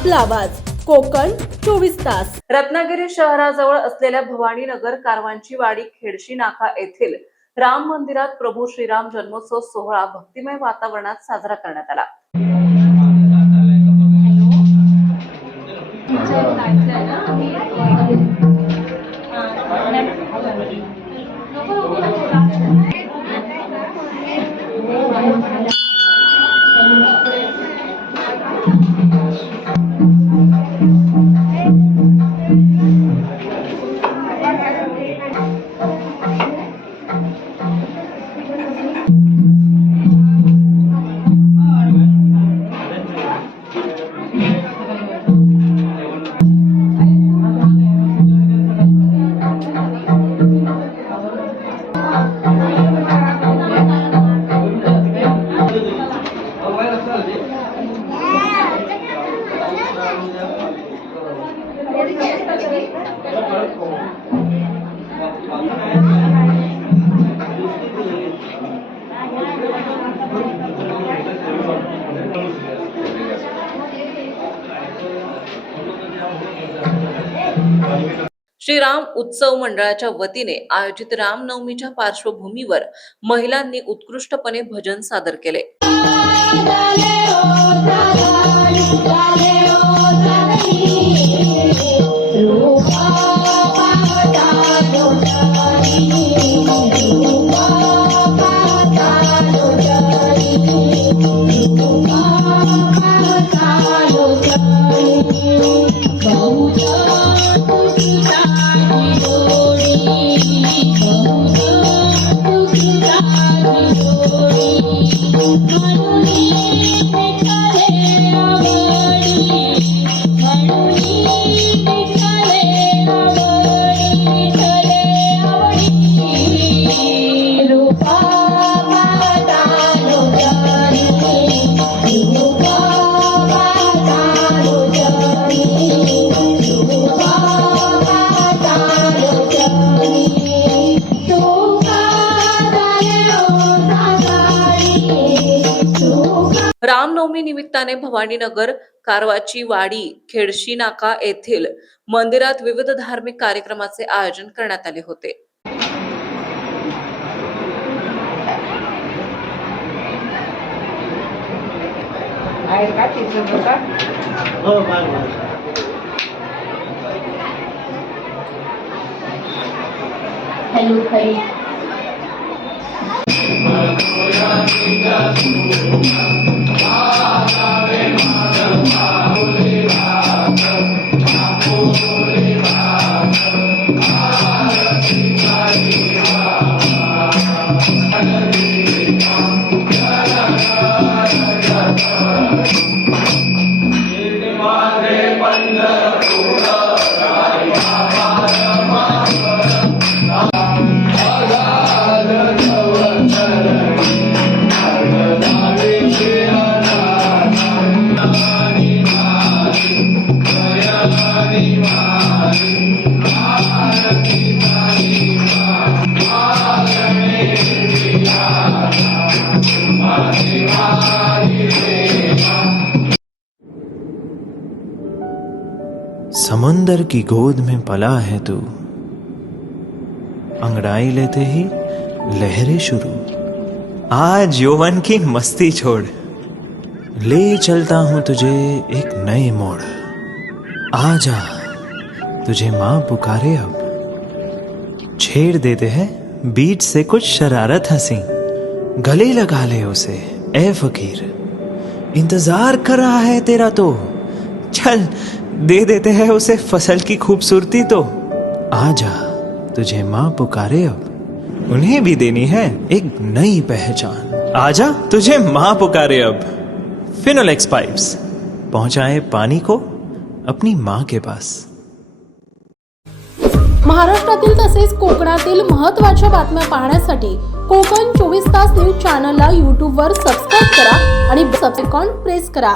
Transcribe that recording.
आपला आवाज कोकण 24 तास। रत्नागिरी शहराजवळ असलेल्या भवानीनगर कारवांची वाडी खेडशी नाका येथील राम मंदिरात प्रभू श्रीराम जन्मोत्सव सोहळा भक्तिमय वातावरणात साजरा करण्यात आला। श्रीराम उत्सव मंडळाच्या वतीने आयोजित रामनवमीच्या पार्श्वभूमीवर महिलांनी उत्कृष्टपणे भजन सादर केले। रामनवमी निमित्ताने भवानीनगर कारवाची वाडी खेडशी नाका येथील मंदिरात विविध धार्मिक कार्यक्रमाचे आयोजन करण्यात आले होते। समंदर की गोद में पला है तू, अंगड़ाई लेते ही लहरें शुरू। आज यौवन की मस्ती छोड़, ले चलता हूं तुझे एक नए मोड़। आजा तुझे माँ पुकारे अब, छेड़ देते हैं बीच से कुछ शरारत हंसी। गले लगा ले उसे ए फकीर, इंतजार कर रहा है तेरा तो। चल दे देते हैं उसे फसल की खूबसूरती तो। आजा तुझे माँ पुकारे अब, उन्हें भी देनी है एक नई पहचान। आजा तुझे माँ पुकारे अब। फिनोलेक्स पाइप्स पहुंचाए पानी को अपनी माँ के पास। महाराष्ट्रातील तसेच कोकणातील महत्त्वाच्या बातम्या पाहण्यासाठी कोकण 24 तास न्यूज चॅनलला YouTube वर सबस्क्राइब करा आणि बेल आयकॉन प्रेस करा।